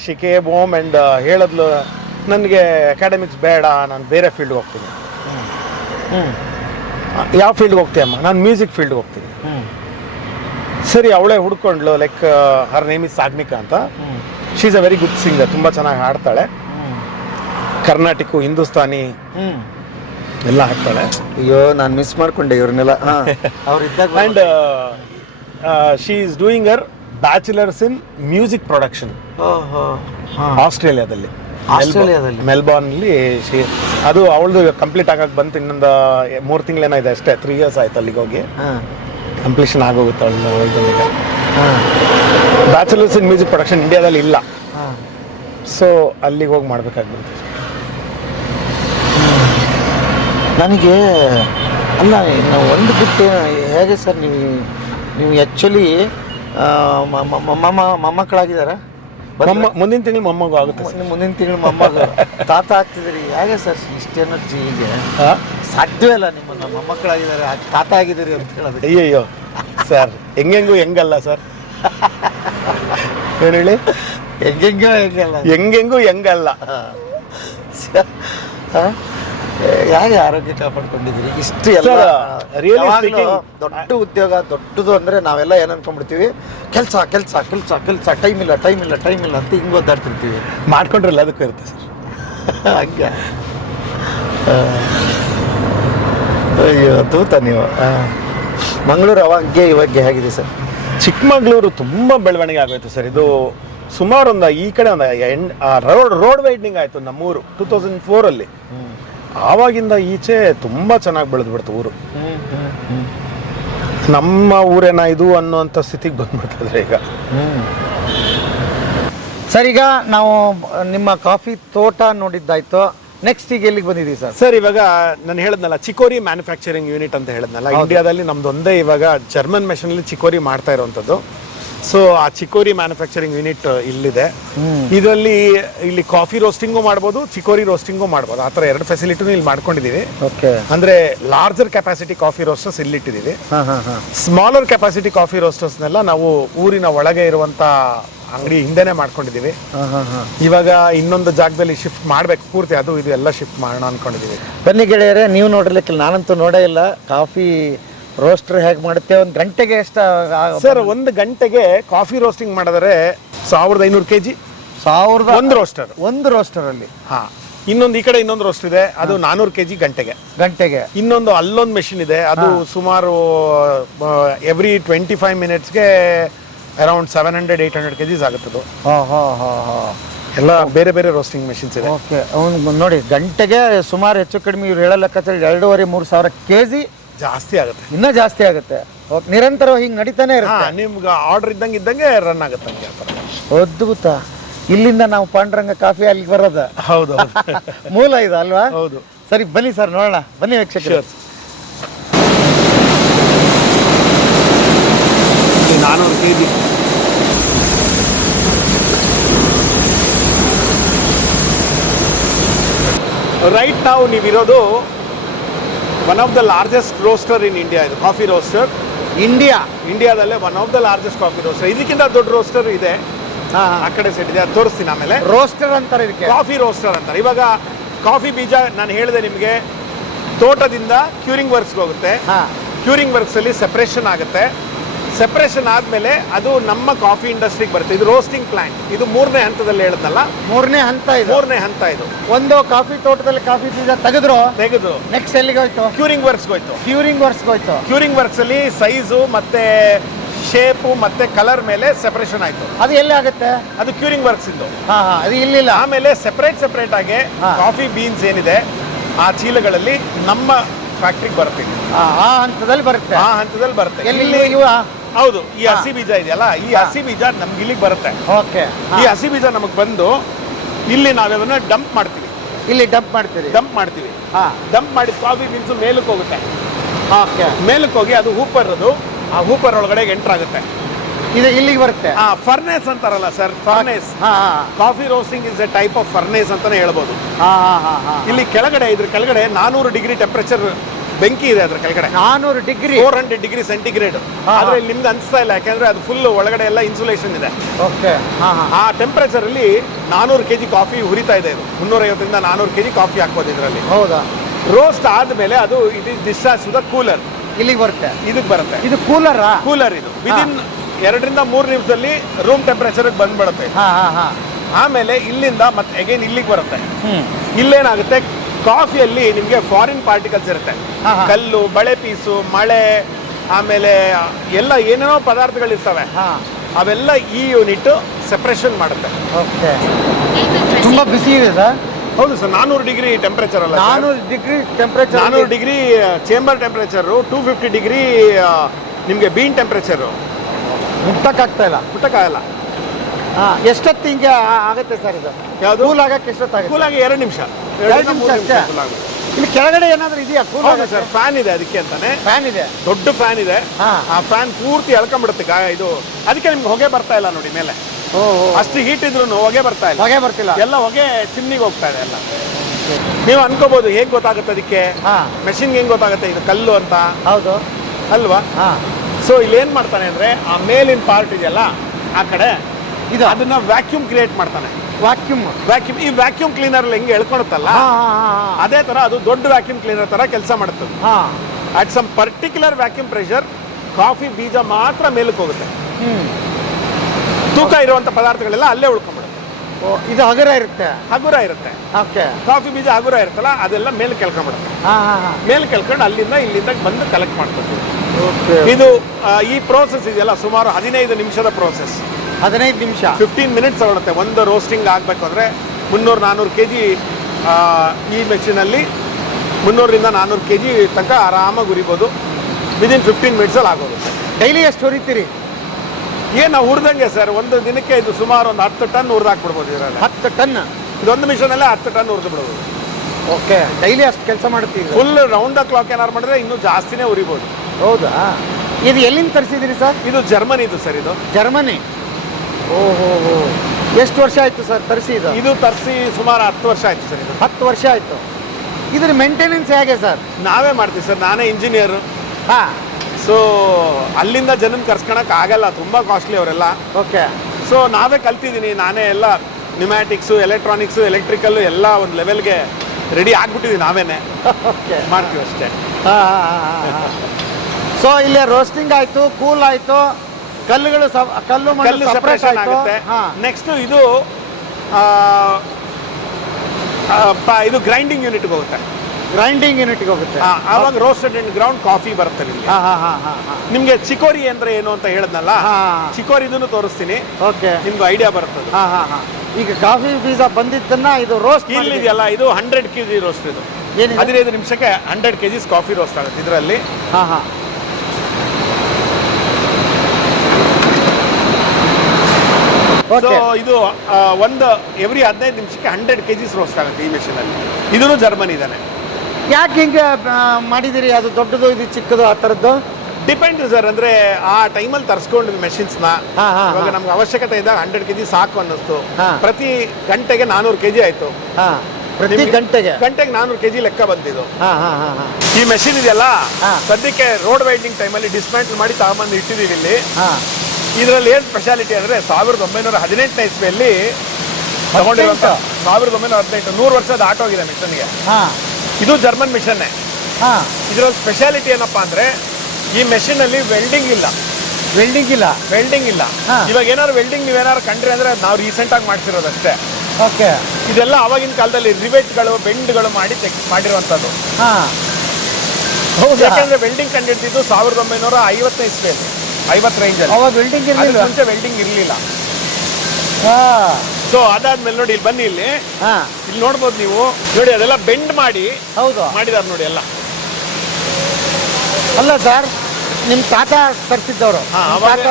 S1: ಶಿ ಕೇಮ್ ಹೋಮ್ ಆ್ಯಂಡ್ ಹೇಳಿದ್ಲು ನನಗೆ ಅಕಾಡೆಮಿಕ್ಸ್ ಬೇಡ ನಾನು ಬೇರೆ ಫೀಲ್ಡ್ಗೆ ಹೋಗ್ತೀನಿ.
S2: ಹ್ಞೂ
S1: ಯಾವ ಫೀಲ್ಡ್ಗೆ ಹೋಗ್ತೀಯಮ್ಮ ನಾನು ಮ್ಯೂಸಿಕ್ ಫೀಲ್ಡ್ಗೆ ಹೋಗ್ತೀನಿ. ಸರಿ ಅವಳೇ ಹುಡ್ಕೊಂಡ್ಳು like her name is Sagnika ಅಂತ. She's a very good singer ತುಂಬ ಚೆನ್ನಾಗಿ ಹಾಡ್ತಾಳೆ. ಕರ್ನಾಟಕ ಹಿಂದೂಸ್ತಾನಿ ಎಲ್ಲ ಹಾಕ್ತಾಳೆ
S2: ಅಯ್ಯೋ ನಾನು ಮಿಸ್ ಮಾಡ್ಕೊಂಡೆ ಇವ್ರನ್ನೆಲ್ಲ. ಅವ್ರು ಇದ್ದಾಗ
S1: and she is doing her bachelors in music production. ಆಸ್ಟ್ರೇಲಿಯಾದಲ್ಲಿ.
S2: ಆಸ್ಟ್ರೇಲಿಯಾದಲ್ಲಿ?
S1: ಮೆಲ್ಬೋರ್ನಲ್ಲಿ ಅಲ್ಲಿ ಅದು ಅವಳದು ಕಂಪ್ಲೀಟ್ ಆಗಕ್ಕೆ ಬಂತು ಇನ್ನೊಂದು ಮೂರು ತಿಂಗಳೇನೋ ಇದೆ ಅಷ್ಟೇ ತ್ರೀ ಇಯರ್ಸ್ ಆಯ್ತು ಅಲ್ಲಿಗೆ ಹೋಗಿ. ಕಂಪ್ಲೀಷನ್ ಆಗೋಗುತ್ತೆ ಅವಳು ಅವಳದು ಬ್ಯಾಚುಲರ್ಸ್ ಇನ್ ಮ್ಯೂಸಿಕ್ ಪ್ರೊಡಕ್ಷನ್ ಇಂಡಿಯಾದಲ್ಲಿ ಇಲ್ಲ.
S2: ಹಾಂ.
S1: ಸೊ ಅಲ್ಲಿಗೆ ಹೋಗಿ ಮಾಡ್ಬೇಕಾಗಿ ಬಂತು
S2: ನನಗೆ ಅಲ್ಲ ಒಂದು ಬಿಟ್ಟು ಹೇಗೆ ಸರ್ ನೀವು ನೀವು ಆ್ಯಕ್ಚುಲಿ ಮೊಮ್ಮ ಮೊಮ್ಮಕ್ಕಳಾಗಿದ್ದಾರೆ.
S1: ಮೊಮ್ಮ ಮುಂದಿನ ತಿಂಗಳು ಮೊಮ್ಮಗು ಆಗುತ್ತೆ ಸರ್.
S2: ಮುಂದಿನ ತಿಂಗಳು ಮೊಮ್ಮಗ. ತಾತ ಆಗ್ತಿದ್ರಿ ಹೇಗೆ ಸರ್ ಇಷ್ಟು ಎನರ್ಜಿ ಹೀಗೆ?
S1: ಹಾ?
S2: ಸಾಧ್ಯವೇ ಇಲ್ಲ ನಿಮ್ಮನ್ನ. ಮೊಮ್ಮಕ್ಕಳಾಗಿದ್ದಾರೆ. ಆ ತಾತ ಆಗಿದ್ದೀರಿ ಅಂತ ಹೇಳೋದು
S1: ಅಯ್ಯಯ್ಯೋ. ಸರ್ ಹೆಂಗೆಂಗು ಹೆಂಗಲ್ಲ ಸರ್. ಏನು ಹೇಳಿ?
S2: ಹೆಂಗೆಂಗೋ ಹೆಂಗಲ್ಲ.
S1: ಹೆಂಗೆಂಗೂ ಹೆಂಗಲ್ಲ.
S2: ಹಾ? ಹೇಗೆ ಆರೋಗ್ಯ ಕಾಪಾಡ್ಕೊಂಡಿದ್ದೀರಿ? ಇಷ್ಟು ಎಲ್ಲ
S1: Sir, really
S2: ಯಾವಾಗ್ಲೂ
S1: speaking-
S2: ದೊಡ್ಡ ಉದ್ಯೋಗ ದೊಡ್ಡದು ಅಂದ್ರೆ ನಾವೆಲ್ಲ ಏನ್ ಅನ್ಕೊಂಡ್ಬಿಡ್ತೀವಿ? ಕೆಲಸ ಕೆಲಸ ಕೆಲಸ ಕೆಲಸ ಟೈಮ್ ಇಲ್ಲ ಟೈಮ್ ಇಲ್ಲ ಟೈಮ್ ಇಲ್ಲ ಅಂತ ಹಿಂಗ್ ಒದ್ದಾಡ್ತಿರ್ತೀವಿ.
S1: ಮಾಡ್ಕೊಂಡ್ರೆ ಎಲ್ಲದಕ್ಕೂ ಇರುತ್ತೆ ಸರ್.
S2: ಹಂಗೆ. ಆ. ಅಯ್ಯೋ ತೂತ ನೀವು. ಆ. ಮಂಗಳೂರು ಅವಾಗ್ಯ ಇವಾಗ ಹೇಗಿದೆ ಸರ್?
S1: ಚಿಕ್ಕಮಗಳೂರು ತುಂಬ ಬೆಳವಣಿಗೆ ಆಗೋಯ್ತು ಸರ್. ಇದು ಸುಮಾರು ಒಂದು ಈ ಕಡೆ ಒಂದು ರೋಡ್ ರೋಡ್ ವೈಡ್ನಿಂಗ್ ಆಯಿತು ನಮ್ಮೂರು ಟೂ ತೌಸಂಡ್ ಫೋರಲ್ಲಿ ಆವಾಗಿಂದ ಈಚೆ ತುಂಬ ಚೆನ್ನಾಗಿ ಬೆಳೆದ್ಬಿಡ್ತು ಊರು. ನಮ್ಮ ಊರೇನ ಇದು ಅನ್ನೋಂಥ ಸ್ಥಿತಿಗೆ ಬಂದ್ಬಿಡ್ತದ್ರೆ ಈಗ.
S2: ಸರ್ ಈಗ ನಾವು ನಿಮ್ಮ ಕಾಫಿ ತೋಟ ನೋಡಿದ್ದಾಯ್ತು. ನೆಕ್ಸ್ಟ್ ಈಗ ಎಲ್ಲಿಗೆ ಬಂದಿದ್ದೀವಿ ಸರ್?
S1: ಸರ್ ಇವಾಗ ನಾನು ಹೇಳಿದ್ನಲ್ಲ ಚಿಕೋರಿ ಮ್ಯಾನುಫ್ಯಾಕ್ಚರಿಂಗ್ ಯೂನಿಟ್ ಅಂತ ಹೇಳಿದ್ನಲ್ಲ. ಇಂಡಿಯಾದಲ್ಲಿ ನಮ್ದು ಒಂದೇ ಇವಾಗ ಜರ್ಮನ್ ಮೆಷಿನಲ್ಲಿ ಚಿಕೋರಿ ಮಾಡ್ತಾ ಇರುವಂಥದ್ದು ಸೊ ಆ ಚಿಕೋರಿ ಮ್ಯಾನುಫ್ಯಾಕ್ಚರಿಂಗ್ ಯೂನಿಟ್ ಇಲ್ಲಿದೆ. ಇದರಲ್ಲಿ ಇಲ್ಲಿ ಕಾಫಿ ರೋಸ್ಟಿಂಗು ಮಾಡ್ಬೋದು ಚಿಕೋರಿ ರೋಸ್ಟಿಂಗು ಮಾಡ್ಬೋದು. ಆ ಥರ ಎರಡು ಫೆಸಿಲಿಟಿನೂ ಇಲ್ಲಿ ಮಾಡ್ಕೊಂಡಿದ್ದೀವಿ.
S2: ಓಕೆ
S1: ಅಂದರೆ ಲಾರ್ಜರ್ ಕೆಪಾಸಿಟಿ ಕಾಫಿ ರೋಸ್ಟರ್ಸ್ ಇಲ್ಲಿಟ್ಟಿದ್ದೀವಿ
S2: ಹಾಂ ಹಾಂ
S1: ಸ್ಮಾಲರ್ ಕೆಪಾಸಿಟಿ ಕಾಫಿ ರೋಸ್ಟರ್ಸ್ನೆಲ್ಲ ನಾವು ಊರಿನ ಒಳಗೆ ಇರುವಂಥ ಅಂಗಡಿ ಹಿಂದೆನೆ ಮಾಡ್ಕೊಂಡಿದ್ದೀವಿ. ಇವಾಗ ಇನ್ನೊಂದು ಜಾಗದಲ್ಲಿ ಶಿಫ್ಟ್ ಮಾಡಬೇಕು ಪೂರ್ತಿ ಅದು ಇದು ಎಲ್ಲ ಶಿಫ್ಟ್ ಮಾಡೋಣ ಅನ್ಕೊಂಡಿದ್ದೀವಿ.
S2: ಬನ್ನಿ ಗೆಳೆಯರೇ ನೀವು ನೋಡಲಿಕ್ಕೆ ನಾನಂತೂ ನೋಡೇ ಇಲ್ಲ. ಕಾಫಿ ರೋಸ್ಟರ್ ಹೇಗೆ ಮಾಡುತ್ತೆ? ಒಂದು ಗಂಟೆಗೆ ಎಷ್ಟು
S1: ಸರ್ ಒಂದು ಗಂಟೆಗೆ ಕಾಫಿ ರೋಸ್ಟಿಂಗ್ ಮಾಡಿದರೆ ಸಾವಿರದ ಐನೂರು ಕೆ ಜಿ
S2: ಸಾವಿರದ
S1: ಒಂದು ರೋಸ್ಟರ್.
S2: ಒಂದು ರೋಸ್ಟರಲ್ಲಿ?
S1: ಹಾ. ಇನ್ನೊಂದು ಈ ಕಡೆ ಇನ್ನೊಂದು ರೋಸ್ಟ್ ಇದೆ. ಅದು ನಾನೂರು ಕೆ ಜಿ ಗಂಟೆಗೆ.
S2: ಗಂಟೆಗೆ?
S1: ಇನ್ನೊಂದು ಅಲ್ಲೊಂದು ಮೆಷಿನ್ ಇದೆ. ಅದು ಸುಮಾರು every twenty five ಮಿನಿಟ್ಸ್ಗೆ around seven hundred eight hundred K Gs ಆಗುತ್ತದು
S2: ಹಾಂ ಹಾಂ ಹಾಂ ಹಾಂ.
S1: ಎಲ್ಲ ಬೇರೆ ಬೇರೆ ರೋಸ್ಟಿಂಗ್ ಮೆಷಿನ್ಸ್ ಇದೆ.
S2: ಓಕೆ. ಅವ್ನು ನೋಡಿ ಗಂಟೆಗೆ ಸುಮಾರು ಹೆಚ್ಚು ಕಡಿಮೆ ಇವ್ರು ಹೇಳೋ ಲೆಕ್ಕಾಚಾರ ಎರಡೂವರೆ ಮೂರು ಸಾವಿರ ಕೆ ಜಿ
S1: ಜಾಸ್ತಿ ಆಗುತ್ತೆ.
S2: ಇನ್ನೂ ಜಾಸ್ತಿ ಆಗುತ್ತೆ. ಓಕೆ ನಿರಂತರ ಹಿಂಗೆ ನಡೀತಾನೆ
S1: ಹಾ
S2: ಇರುತ್ತೆ.
S1: ನಿಮ್ಗೆ ಆರ್ಡರ್ ಇದ್ದಂಗೆ ಇದ್ದಂಗೆ ರನ್ ಆಗುತ್ತೆ ಹಂಗೆ ಆ ಥರ.
S2: ಅದ್ಭುತ. ಇಲ್ಲಿಂದ ನಾವು ಪಾಂಡುರಂಗ ಕಾಫಿ ಅಲ್ಲಿಗೆ ಬರೋದ?
S1: ಹೌದು
S2: ಮೂಲ ಇದು ಅಲ್ವಾ?
S1: ಹೌದು.
S2: ಸರಿ ಬನ್ನಿ ಸರ್ ನೋಡೋಣ. ಬನ್ನಿ ವೀಕ್ಷಕರು.
S1: Sure. ನಾನೂರು ಕೆ ಜಿ ರೈಟ್ ನಾವು ನೀವಿರೋದು one of the largest roaster in India ಇದು coffee roaster
S2: India
S1: ಇಂಡಿಯಾದಲ್ಲೇ one of the largest coffee roaster ಇದಕ್ಕಿಂತ ದೊಡ್ಡ ರೋಸ್ಟರ್ ಇದೆ. ಆ ಕಡೆ ಸೆಟ್ ಇದೆ. ಅದು ತೋರಿಸ್ತೀನಿ ಆಮೇಲೆ.
S2: ರೋಸ್ಟರ್ ಅಂತಾರೆ ಇದಕ್ಕೆ.
S1: ಕಾಫಿ ರೋಸ್ಟರ್ ಅಂತಾರೆ. ಇವಾಗ ಕಾಫಿ ಬೀಜ ನಾನು ಹೇಳಿದೆ ನಿಮಗೆ ತೋಟದಿಂದ ಕ್ಯೂರಿಂಗ್ ವರ್ಕ್ಸ್ಗೆ ಹೋಗುತ್ತೆ.
S2: ಹಾ.
S1: ಕ್ಯೂರಿಂಗ್ ವರ್ಕ್ಸಲ್ಲಿ ಸೆಪ್ರೇಷನ್ ಆಗುತ್ತೆ. ಸೆಪ್ರೇಷನ್ ಆದಮೇಲೆ ಅದು ನಮ್ಮ ಕಾಫಿ ಇಂಡಸ್ಟ್ರಿಗೆ ಬರುತ್ತೆ. ಇದು ರೋಸ್ಟಿಂಗ್ ಪ್ಲಾಂಟ್ ಇದು ಮೂರನೇ ಹಂತದಲ್ಲಿ ಹೇಳಿದ್ನಲ್ಲ?
S2: ಮೂರನೇ ಹಂತ ಇದು.
S1: ಮೂರನೇ ಹಂತ ಇದು.
S2: ಒಂದು ಕಾಫಿ ತೋಟದಲ್ಲಿ ಕಾಫಿ ಬೀಜ ತೆಗೆದ್ರು
S1: ತೆಗೆದು.
S2: ನೆಕ್ಸ್ಟ್ ಎಲ್ಲಿಗೆ ಹೋಯ್ತು?
S1: ಕ್ಯೂರಿಂಗ್ ವರ್ಕ್ಸ್ ಹೋಯ್ತು
S2: ಕ್ಯೂರಿಂಗ್ ವರ್ಕ್ಸ್ ಹೋಯ್ತು
S1: ಕ್ಯೂರಿಂಗ್ ವರ್ಕ್ಸಲ್ಲಿ ಸೈಜು ಮತ್ತೆ ಶೇಪು ಮತ್ತೆ ಕಲರ್ ಮೇಲೆ ಸೆಪರೇಷನ್ ಆಯಿತು.
S2: ಅದು ಎಲ್ಲಿ ಆಗುತ್ತೆ?
S1: ಅದು ಕ್ಯೂರಿಂಗ್ ವರ್ಕ್ಸ್ ಇಂದು.
S2: ಹಾ ಹಾ ಅದು ಇಲ್ಲಿಲ್ಲ.
S1: ಆಮೇಲೆ ಸೆಪರೇಟ್ ಸೆಪರೇಟ್ ಆಗಿ ಕಾಫಿ ಬೀನ್ಸ್ ಏನಿದೆ ಆ ಚೀಲಗಳಲ್ಲಿ ನಮ್ಮ ಫ್ಯಾಕ್ಟ್ರಿಗೆ ಬರುತ್ತೆ.
S2: ಆ ಹಂತದಲ್ಲಿ ಬರುತ್ತೆ.
S1: ಆ ಹಂತದಲ್ಲಿ ಬರುತ್ತೆ.
S2: ಎಲ್ಲಿ
S1: ಹೌದು ಈ ಹಸಿ ಬೀಜ ಇದೆಯಲ್ಲ ಈ ಹಸಿ ಬೀಜ ನಮ್ಗೆ ಇಲ್ಲಿಗೆ ಬರುತ್ತೆ.
S2: ಓಕೆ
S1: ಈ ಹಸಿ ಬೀಜ ನಮಗೆ ಬಂದು ಇಲ್ಲಿ ನಾವದನ್ನ ಡಂಪ್ ಮಾಡ್ತೀವಿ.
S2: ಇಲ್ಲಿ ಡಂಪ್ ಮಾಡ್ತೀವಿ
S1: ಡಂಪ್ ಮಾಡ್ತೀವಿ.
S2: ಹಾ.
S1: ಡಂಪ್ ಮಾಡಿ ಕಾಫಿ ಬೀನ್ಸ್ ಮೇಲಕ್ಕೆ ಹೋಗುತ್ತೆ.
S2: ಓಕೆ.
S1: ಮೇಲಕ್ಕೆ ಹೋಗಿ ಅದು ಹೂಪರ್ ಅದು ಆ ಹೂಪರ್ ಒಳಗಡೆ ಎಂಟರ್ ಆಗುತ್ತೆ.
S2: ಇದು ಇಲ್ಲಿಗೆ ಬರುತ್ತೆ?
S1: ಹಾ ಫರ್ನೇಸ್ ಅಂತಾರಲ್ಲ ಸರ್ ಫರ್ನೇಸ್.
S2: ಹಾ.
S1: Coffee roasting is a type of furnace ಅಂತಾನೆ ಹೇಳ್ಬೋದು.
S2: ಹಾ ಹಾ ಹಾ ಹಾ.
S1: ಇಲ್ಲಿ ಕೆಳಗಡೆ ಇದ್ರ ಕೆಳಗಡೆ ನಾನೂರು ಡಿಗ್ರಿ ಟೆಂಪರೇಚರ್ ಬೆಂಕಿ ಇದೆ ಅದ್ರ ಕೆಳಗಡೆ.
S2: ನಾನೂರು degree.
S1: Four hundred degree centigrade. ಆದ್ರೆ ಇಲ್ಲಿ ಅನ್ಸ್ತಾ ಅನಿಸ್ತಾ ಇಲ್ಲ ಯಾಕಂದ್ರೆ ಅದು ಫುಲ್ ಒಳಗಡೆ ಎಲ್ಲ ಇನ್ಸುಲೇಷನ್ ಇದೆ.
S2: ಓಕೆ
S1: ಆ ಟೆಂಪರೇಚರ್ ಅಲ್ಲಿ ನಾನೂರು ಕೆಜಿ ಕಾಫಿ ಹುರಿತಾ ಇದೆ ಇದು. ಮುನ್ನೂರೈವತ್ತರಿಂದ ನಾನೂರು ಕೆಜಿ ಕಾಫಿ ಹಾಕ್ಬೋದು ಇದರಲ್ಲಿ.
S2: ಹೌದಾ?
S1: ರೋಸ್ಟ್ ಆದ್ಮೇಲೆ ಅದು it is discharge to the cooler
S2: ಇಲ್ಲಿಗೆ ಬರುತ್ತೆ?
S1: ಇದಕ್ಕೆ ಬರುತ್ತೆ.
S2: ಇದು ಕೂಲರ್
S1: ಕೂಲರ್ ಇದು. ವಿದಿನ್ ಎರಡರಿಂದ ಮೂರು ನಿಮಿಷದಲ್ಲಿ ರೂಮ್ ಟೆಂಪರೇಚರ್ ಬಂದ್ಬಿಡುತ್ತೆ.
S2: ಹಾ ಹಾ ಹಾ.
S1: ಆಮೇಲೆ ಇಲ್ಲಿಂದ ಮತ್ತೆ ಅಗೇನ್ ಇಲ್ಲಿಗೆ ಬರುತ್ತೆ. ಇಲ್ಲೇನಾಗುತ್ತೆ? ಕಾಫಿಯಲ್ಲಿ ನಿಮಗೆ ಫಾರಿನ್ ಪಾರ್ಟಿಕಲ್ಸ್ ಇರುತ್ತೆ. ಕಲ್ಲು ಬಳೆ ಪೀಸು ಮಳೆ ಆಮೇಲೆ ಎಲ್ಲ ಏನೇನೋ ಪದಾರ್ಥಗಳಿರ್ತವೆ.
S2: ಇರ್ತವೆ
S1: ಅವೆಲ್ಲ ಈ ಯೂನಿಟ್ ಸೆಪ್ರೇಷನ್ ಮಾಡುತ್ತೆ.
S2: ಓಕೆ. ತುಂಬಾ ಬಿಸಿ ಇದೆ ಸರ್.
S1: ಹೌದು ಸರ್ ನಾನೂರು ಡಿಗ್ರಿ ಟೆಂಪರೇಚರ್ ಅಲ್ಲ?
S2: ನಾನೂರು ಡಿಗ್ರಿ ಟೆಂಪರೇಚರ್
S1: ನಾನೂರು degree chamber temperature two fifty degree ನಿಮಗೆ ಬೀನ್ ಟೆಂಪರೇಚರು
S2: ಮುಟ್ಟಕ್ಕಾಗ್ತಾ ಇಲ್ಲ.
S1: ಮುಟ್ಟಕ್ಕಾಗಲ್ಲ.
S2: ಎಷ್ಟೊತ್ತು ಹಿಂಗೆ ಆಗುತ್ತೆ ಸರ್ ಇದು?
S1: ಯಾವುದು?
S2: ಕೂಲ್ ಆಗಕ್ಕೆ ಎಷ್ಟೊತ್ತಾಗುತ್ತೆ?
S1: ಕೂಲಾಗಿ ಎರಡು ನಿಮಿಷ.
S2: ಎರಡು ನಿಮಿಷ ಅಷ್ಟೇ? ಇಲ್ಲಿ ಕೆಳಗಡೆ ಏನಾದರೂ ಇದೆಯಾ ಕೂಲ್
S1: ಆಗ ಸರ್ ಫ್ಯಾನ್ ಇದೆ ಅದಕ್ಕೆ ಅಂತಾನೆ.
S2: ಫ್ಯಾನ್ ಇದೆ?
S1: ದೊಡ್ಡ ಫ್ಯಾನ್ ಇದೆ. ಆ ಫ್ಯಾನ್ ಪೂರ್ತಿ ಎಳ್ಕೊಂಡ್ಬಿಡುತ್ತೆ ಗಾ ಇದು. ಅದಕ್ಕೆ ನಿಮ್ಗೆ ಹೊಗೆ ಬರ್ತಾ ಇಲ್ಲ ನೋಡಿ ಮೇಲೆ. ಅಷ್ಟು ಹೀಟ್ ಇದ್ರು ಹೊಗೆ ಬರ್ತಾ ಇಲ್ಲ.
S2: ಹೊಗೆ ಬರ್ತಿಲ್ಲ.
S1: ಎಲ್ಲ ಹೊಗೆ ಚಿಮ್ನಿಗೆ ಹೋಗ್ತಾ ಇದೆ ಎಲ್ಲ. ನೀವು ಅನ್ಕೋಬಹುದು ಹೇಗ್ ಗೊತ್ತಾಗುತ್ತೆ ಅದಕ್ಕೆ?
S2: ಹಾ.
S1: ಮೆಷಿನ್ಗೆ ಹೆಂಗ್ ಗೊತ್ತಾಗುತ್ತೆ? ಇದು ಕಲ್ಲು ಅಂತ.
S2: ಹೌದು.
S1: ಅಲ್ವಾ?
S2: ಹಾ.
S1: ಸೊ ಇಲ್ಲಿ ಏನ್ ಮಾಡ್ತಾನೆ ಅಂದ್ರೆ ಆ ಮೇಲಿನ ಪಾರ್ಟ್ ಇದೆಯಲ್ಲ ಆ ಕಡೆ
S2: ಇದು
S1: ಅದನ್ನ ವ್ಯಾಕ್ಯೂಮ್ ಕ್ರಿಯೇಟ್ ಮಾಡ್ತಾನೆ.
S2: ವ್ಯಾಕ್ಯೂಮ್
S1: ವ್ಯಾಕ್ಯೂಮ್ ಈ ವ್ಯಾಕ್ಯೂಮ್ ಕ್ಲೀನರ್ ಹೆಂಗೆ ಎಳ್ಕೊಳುತ್ತಲ್ಲ
S2: ಹಾ ಹಾ ಹಾ
S1: ಅದೇ ತರ ಅದು ದೊಡ್ಡ ವ್ಯಾಕ್ಯೂಮ್ ಕ್ಲೀನರ್ ತರ ಕೆಲಸ ಮಾಡುತ್ತದೆ
S2: ಹಾ.
S1: At some particular vacuum pressure coffee ಬೀಜ ಮಾತ್ರ ಮೇಲಕ್ಕೆ ಹೋಗುತ್ತೆ. ತೂಕ ಇರುವಂತ ಪದಾರ್ಥಗಳೆಲ್ಲ ಅಲ್ಲೇ ಉಳ್ಕೊಂಡ್ಬಿಡುತ್ತೆ.
S2: ಇದು ಹಗುರ ಇರುತ್ತೆ?
S1: ಹಗುರ ಇರುತ್ತೆ.
S2: ಓಕೆ.
S1: ಕಾಫಿ ಬೀಜ ಹಗುರ ಇರುತ್ತಲ್ಲ ಅದೆಲ್ಲ ಮೇಲೆ
S2: ಕೆಲ್ಕೊಂಡ್ಬಿಡುತ್ತೆ. ಹಾ ಹಾ
S1: ಮೇಲೆ ಕೆಲ್ಕೊಂಡು ಅಲ್ಲಿಂದ ಇಲ್ಲಿಂದ ಬಂದು ಕಲೆಕ್ಟ್ ಮಾಡ್ಕೊತೀವಿ
S2: ಓಕೆ.
S1: ಇದು ಈ ಪ್ರೋಸೆಸ್ ಇದೆಯಲ್ಲ ಸುಮಾರು ಹದಿನೈದು ನಿಮಿಷದ ಪ್ರೋಸೆಸ್
S2: ಹದಿನೈದು ನಿಮಿಷ.
S1: ಫಿಫ್ಟೀನ್ ಮಿನಿಟ್ಸ್ ತಗೊಳುತ್ತೆ ಒಂದು ರೋಸ್ಟಿಂಗ್ ಆಗಬೇಕು ಅಂದರೆ ಮುನ್ನೂರು ನಾನ್ನೂರು ಕೆ ಜಿ ಈ ಮೆಷಿನಲ್ಲಿ ಮುನ್ನೂರರಿಂದ ನಾನ್ನೂರು ಕೆ ಜಿ ತನಕ ಆರಾಮಾಗಿ ಉರಿಬೋದು. ವಿದಿನ್ ಫಿಫ್ಟೀನ್ ಮಿನಿಟ್ಸಲ್ಲಿ ಆಗೋದು.
S2: ಡೈಲಿ ಎಷ್ಟು ಹೊರಿತೀರಿ
S1: ಏನು ನಾವು ಹುರಿದಂಗೆ ಸರ್ ಒಂದು ದಿನಕ್ಕೆ ಇದು ಸುಮಾರು ಒಂದು ಹತ್ತು ಟನ್ ಹುರಿದಾಕ್ಬಿಡ್ಬೋದು ಇದರಲ್ಲಿ.
S2: ಹತ್ತು ಟನ್
S1: ಇದೊಂದು ಮಿಷನಲ್ಲೇ ಹತ್ತು ಟನ್ ಹುರಿದು ಬಿಡ್ಬೋದು
S2: ಓಕೆ ಡೈಲಿ ಅಷ್ಟು ಕೆಲಸ ಮಾಡ್ತೀವಿ
S1: ಫುಲ್ ರೌಂಡ್ ದ ಕ್ಲಾಕ್ ಏನಾರು ಮಾಡಿದ್ರೆ ಇನ್ನೂ ಜಾಸ್ತಿನೇ ಉರಿಬೋದು.
S2: ಹೌದಾ? ಇದು ಎಲ್ಲಿಂದ ತರಿಸಿದಿರಿ ಸರ್
S1: ಇದು ಜರ್ಮನಿದು ಸರ್ ಇದು.
S2: ಜರ್ಮನಿ ಓಹೋ ಹೋ ಎಷ್ಟು ವರ್ಷ ಆಯ್ತು ಸರ್ ತರಿಸಿ ಇದು?
S1: ಇದು ತರಿಸಿ ಸುಮಾರು ಹತ್ತು ವರ್ಷ ಆಯ್ತು ಸರ್ ಇದು.
S2: ಹತ್ತು ವರ್ಷ ಆಯ್ತು. ಇದ್ರ ಮೇಂಟೆನೆನ್ಸ್ ಹೇಗೆ ಸರ್?
S1: ನಾವೇ ಮಾಡ್ತೀವಿ ಸರ್ ನಾನೇ ಇಂಜಿನಿಯರ್
S2: ಹಾ.
S1: ಸೊ ಅಲ್ಲಿಂದ ಜನನ ಕರ್ಸ್ಕೊಳಕ್ ಆಗಲ್ಲ ತುಂಬಾ ಕಾಸ್ಟ್ಲಿ ಅವರೆಲ್ಲ.
S2: ಓಕೆ
S1: ಸೊ ನಾವೇ ಕಲ್ತಿದ್ದೀನಿ ನಾನೇ ಎಲ್ಲ ನ್ಯೂಮ್ಯಾಟಿಕ್ಸು ಎಲೆಕ್ಟ್ರಾನಿಕ್ಸು ಎಲೆಕ್ಟ್ರಿಕಲ್ಲು ಎಲ್ಲ ಒಂದು ಲೆವೆಲ್ಗೆ ರೆಡಿ ಆಗ್ಬಿಟ್ಟಿದ್ದೀನಿ ನಾವೇನೆ.
S2: ಓಕೆ
S1: ಮಾಡ್ತೀವಿ ಅಷ್ಟೇ.
S2: ಸೊ ಇಲ್ಲೇ ರೋಸ್ಟಿಂಗ್ ಆಯಿತು ಕೂಲ್ ಆಯ್ತು. ಕಲ್ಲುಗಳು ಕಲ್ಲು
S1: ಕಲ್ಲು ಸೆಪರೇಷನ್ ಆಗುತ್ತೆ. ನೆಕ್ಸ್ಟ್ ಇದು ಇದು ಗ್ರೈಂಡಿಂಗ್ ಯೂನಿಟ್ಗೆ ಹೋಗುತ್ತೆ.
S2: ಗ್ರೈಂಡಿಂಗ್ ಯೂನಿಟ್ಗೆ ಹೋಗುತ್ತೆ.
S1: ಆವಾಗ ರೋಸ್ಟೆಡ್ ಅಂಡ್ ಗ್ರೌಂಡ್ ಕಾಫಿ ಬರುತ್ತೆ ನಿಮಗೆ.
S2: ಹಾ ಹಾ ಹಾ ಹಾ ಹಾ.
S1: ನಿಮ್ಗೆ ಚಿಕೋರಿ ಅಂದ್ರೆ ಏನು ಅಂತ ಹೇಳಿದ್ನಲ್ಲ?
S2: ಚಿಕೋರಿ
S1: ಇದನ್ನು ತೋರಿಸ್ತೀನಿ.
S2: ಓಕೆ.
S1: ನಿಮ್ಗೆ ಐಡಿಯಾ ಬರುತ್ತೆ
S2: ಹಾ ಹಾ ಹಾ. ಈಗ ಕಾಫಿ ಬೀಜ ಬಂದಿದ್ದನ್ನ ಇದು ರೋಸ್ಟ್
S1: ಇಲ್ಲಿದೆಯಲ್ಲ ಇದು ಹಂಡ್ರೆಡ್ ಕೆ ಜಿ ರೋಸ್ಟ್ ಇದು ಹದಿನೈದು ನಿಮಿಷಕ್ಕೆ hundred K Gs coffee roast ಆಗುತ್ತೆ ಇದರಲ್ಲಿ.
S2: ಹಾ ಹಾ.
S1: ಸೊ ಇದು ಒಂದು ಎವ್ರಿ ಹದಿನೈದು ನಿಮಿಷಕ್ಕೆ ಹಂಡ್ರೆಡ್ ಕೆ ಜಿಸ್ ರೋಸ್ಟ್ ಆಗುತ್ತೆ ಈ ಮೆಷಿನ್ ಅಲ್ಲಿ. ಇದನ್ನು ಜರ್ಮನಿ ಇದಾನೆ.
S2: ಯಾಕೆ ಹಿಂಗೆ ಮಾಡಿದಿರಿ ಅದು ದೊಡ್ಡದು ಇದು ಚಿಕ್ಕದು ಆ ಥರದ್ದು
S1: ಡಿಪೆಂಡ್ ಸರ್ ಅಂದ್ರೆ ಆ ಟೈಮಲ್ಲಿ ತರಿಸ್ಕೊಂಡು ಮೆಷಿನ್ಸ್ನ
S2: ಹಾ, ಹಾ,
S1: ಇವಾಗ. ನಮ್ಗೆ ಅವಶ್ಯಕತೆ ಇದ್ದಾಗ ಹಂಡ್ರೆಡ್ ಕೆಜಿ ಸಾಕು ಅನ್ನಿಸ್ತು. ಪ್ರತಿ ಗಂಟೆಗೆ ನಾನೂರು ಕೆಜಿ ಆಯ್ತು.
S2: ಹಾ. ಪ್ರತಿ ಗಂಟೆಗೆ?
S1: ಗಂಟೆಗೆ ನಾನೂರು ಕೆಜಿ ಲೆಕ್ಕ ಬಂದಿದ್ದು. ಈ ಮೆಷಿನ್ ಇದೆಯಲ್ಲ. ಸದ್ಯಕ್ಕೆ ರೋಡ್ ವೈಡಿಂಗ್ ಟೈಮಲ್ಲಿ ಡಿಸ್ಮ್ಯಾಂಟಲ್ ಮಾಡಿ ತಗೊಂಬಂದು ಇಟ್ಟಿದ್ದೀವಿ ಇಲ್ಲಿ.
S2: ಹಾ.
S1: ಇದರಲ್ಲಿ ಏನು ಸ್ಪೆಷಾಲಿಟಿ ಅಂದ್ರೆ ಸಾವಿರದ ಒಂಬೈನೂರ ಹದಿನೆಂಟನೇ ಇಸ್ವಿಯಲ್ಲಿ ತಗೊಂಡಿರುವಂತ ಸಾವಿರದ ಒಂಬೈನೂರ ಹದಿನೆಂಟು ನೂರು ವರ್ಷದ ಆಟೋಗಿದೆ ಮಿಷನ್ಗೆ.
S2: ಹಾ.
S1: ಇದು ಜರ್ಮನ್ ಮಿಷನ್
S2: ಹಾ.
S1: ಇದರಲ್ಲಿ ಸ್ಪೆಷಾಲಿಟಿ ಏನಪ್ಪಾ ಅಂದ್ರೆ ಈ ಮೆಷಿನ್ ಅಲ್ಲಿ ವೆಲ್ಡಿಂಗ್ ಇಲ್ಲ.
S2: ವೆಲ್ಡಿಂಗ್ ಇಲ್ಲ.
S1: ವೆಲ್ಡಿಂಗ್ ಇಲ್ಲ. ಇವಾಗ ಏನಾದ್ರು ವೆಲ್ಡಿಂಗ್ ನೀವೇನಾದ್ರು ಕಂಡ್ರಿ ಅಂದ್ರೆ ನಾವು ರೀಸೆಂಟ್ ಆಗಿ ಮಾಡ್ಸಿರೋದಷ್ಟೇ.
S2: ಓಕೆ.
S1: ಇದೆಲ್ಲ ಅವಾಗಿನ ಕಾಲದಲ್ಲಿ ರಿವೆಟ್ಗಳು ಬೆಂಡ್ಗಳು ಮಾಡಿ ಮಾಡಿರುವಂತದ್ದು
S2: ಹಾ. ಹೌದಾ?
S1: ಯಾಕಂದ್ರೆ ವೆಲ್ಡಿಂಗ್ ಕಂಡಿಡ್ತಿದ್ದು ಸಾವಿರದ ಒಂಬೈನೂರ ಐವತ್ತನೇ ಇಸ್ವಿಯಲ್ಲಿ. ಐವತ್ತು ರೇಂಜಲ್ಲಿ
S2: ಅವಾಗ ವೆಲ್ಡಿಂಗ್ ಇರ್ಲಿಲ್ಲ
S1: ಮುಂಚೆ ವೆಲ್ಡಿಂಗ್ ಇರಲಿಲ್ಲ.
S2: ಹಾ.
S1: ಸೊ ಅದಾದ್ಮೇಲೆ ನೋಡಿ ಇಲ್ಲಿ ಬನ್ನಿ ಇಲ್ಲಿ.
S2: ಹಾ.
S1: ಇಲ್ಲಿ ನೋಡ್ಬೋದು ನೀವು. ನೋಡಿ ಅದೆಲ್ಲ ಬೆಂಡ್ ಮಾಡಿ
S2: ಹೌದು.
S1: ಮಾಡಿದಾರೆ ನೋಡಿ ಎಲ್ಲ.
S2: ಅಲ್ಲ ಸರ್ ನಿಮ್ಮ ತಾತ ತರ್ಸಿದ್ದವರು.